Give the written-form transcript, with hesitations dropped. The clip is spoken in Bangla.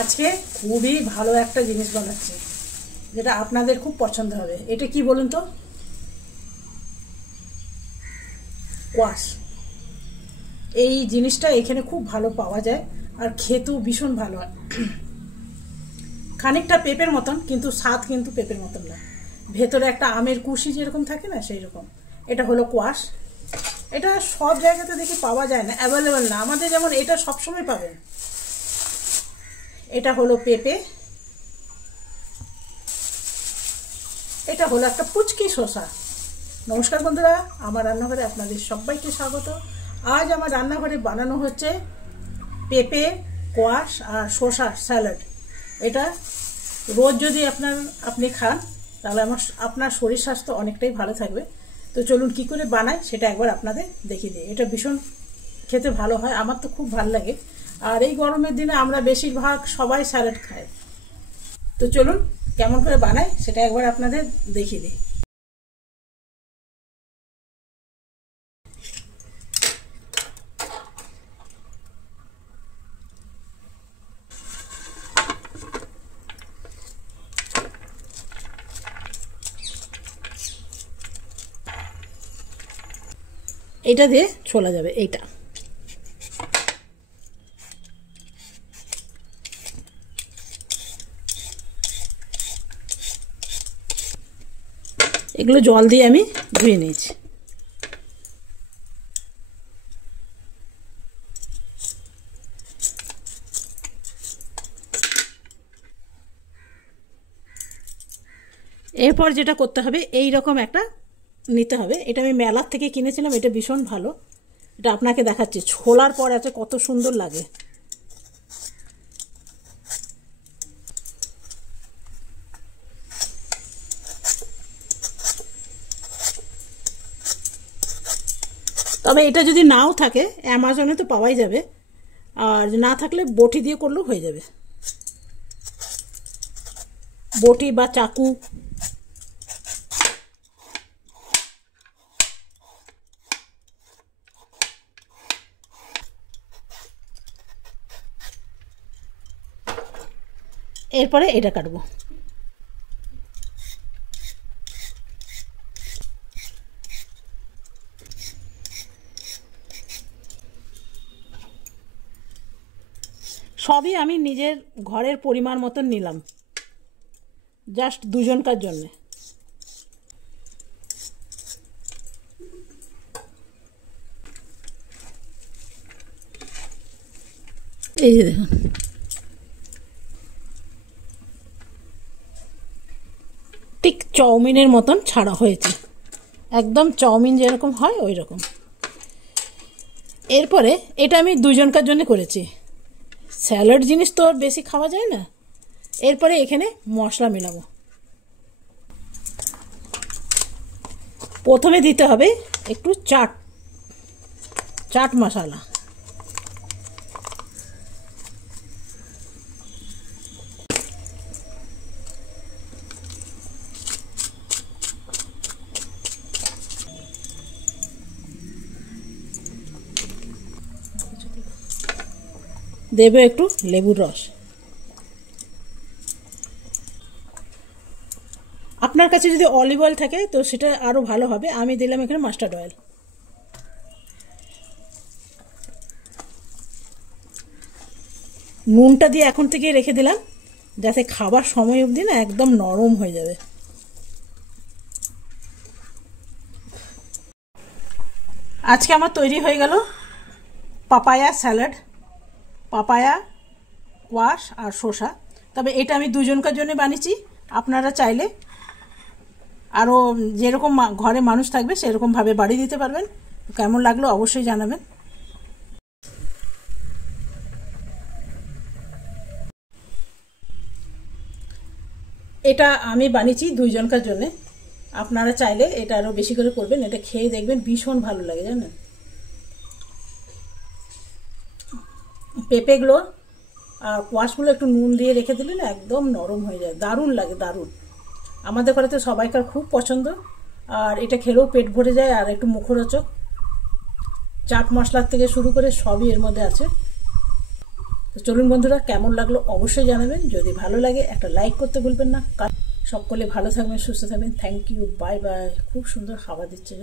আজকে খুবই ভালো একটা জিনিস বানাচ্ছি, যেটা আপনাদের খুব পছন্দ হবে। এটা কি বলুন তো? কোয়াশ। এই জিনিসটা এখানে খুব ভালো পাওয়া যায় আর খেতেও ভীষণ ভালো হয়। খানিকটা পেঁপের মতন, কিন্তু স্বাদ কিন্তু পেঁপের মতন না। ভেতরে একটা আমের কুশি যেরকম থাকে না, সেই রকম। এটা হলো কোয়াশ। এটা সব জায়গাতে দেখি পাওয়া যায় না, অ্যাভেলেবেল না। আমাদের যেমন এটা সবসময় পাবেন। এটা হলো পেঁপে, এটা হলো একটা পুচকি শসা। নমস্কার বন্ধুরা, আমার রান্নাঘরে আপনাদের সবাইকে স্বাগত। আজ আমার রান্নাঘরে বানানো হচ্ছে পেঁপে, কোয়াশ আর শসা স্যালাড। এটা রোজ যদি আপনি খান, তাহলে আপনার শরীর স্বাস্থ্য অনেকটাই ভালো থাকবে। তো চলুন কি করে বানাই সেটা একবার আপনাদের দেখিয়ে দিই। এটা ভীষণ খেতে ভালো হয়, আমার তো খুব ভালো লাগে। আর এই গরমের দিনে আমরা বেশিরভাগ সবাই স্যালাড খাই। তো চলুন কেমন করে বানাই সেটা একবার আপনাদের দেখিয়ে দিই। এইটা দিয়ে ছোলা যাবে। এইটা এগুলো জল দিয়ে আমি ধুয়ে নিয়েছি। এরপর যেটা করতে হবে, এই রকম একটা নিতে হবে। এটা আমি মেলার থেকে কিনেছিলাম, এটা ভীষণ ভালো। এটা আপনাকে দেখাচ্ছি, ছোলার পর আছে কত সুন্দর লাগে। তবে এটা যদি নাও থাকে, অ্যামাজনে তো পাওয়াই যাবে। আর না থাকলে বটি দিয়ে করলেও হয়ে যাবে, বটি বা চাকু। এরপরে এটা কাটবো। সবই আমি নিজের ঘরের পরিমাণ মতন নিলাম, জাস্ট দুজনকার জন্য। এই যে দেখুন, ঠিক চাউমিনের মতন ছাড়া হয়েছে, একদম চাউমিন যেরকম হয় ওই রকম। এরপরে এটা আমি দুজনকার জন্য করেছি। স্যালাড জিনিস তো বেশি খাওয়া যায় না। এরপরে এখানে মশলা মেলাবো। প্রথমে দিতে হবে একটু চাট মশলা। দেবো একটু লেবুর রস। আপনার কাছে যদি অলিভ অয়েল থাকে তো সেটা আরও ভালো হবে। আমি দিলাম এখানে মাস্টার্ড অয়েল। নুনটা দিয়ে এখন থেকে রেখে দিলাম, যাতে খাবার সময় অবধি না একদম নরম হয়ে যাবে। আজকে আমার তৈরি হয়ে গেল পাপায়া স্যালাড, পাপায়া, কোয়াশ আর শসা। তবে এটা আমি দুজনকার জন্য বানিয়েছি। আপনারা চাইলে আরও যেরকম ঘরে মানুষ থাকবে সেরকমভাবে বাড়িয়ে দিতে পারবেন। কেমন লাগলো অবশ্যই জানাবেন। এটা আমি বানিয়েছি দুইজনকার জন্যে। আপনারা চাইলে এটা আরও বেশি করে করবেন। এটা খেয়ে দেখবেন ভীষণ ভালো লাগে, জানেন। পেঁপেগুলো আর কোয়াশগুলো একটু নুন দিয়ে রেখে দিলে না একদম নরম হয়ে যায়, দারুণ লাগে, দারুণ। আমাদের ঘরে তো সবাইকার খুব পছন্দ, আর এটা খেলেও পেট ভরে যায় আর একটু মুখরোচক। চাট মশলার থেকে শুরু করে সবই এর মধ্যে আছে। তো চলুন বন্ধুরা, কেমন লাগলো অবশ্যই জানাবেন। যদি ভালো লাগে একটা লাইক করতে ভুলবেন না। সকলে ভালো থাকবেন, সুস্থ থাকবেন। Thank you, bye bye. খুব সুন্দর হাওয়া দিচ্ছে।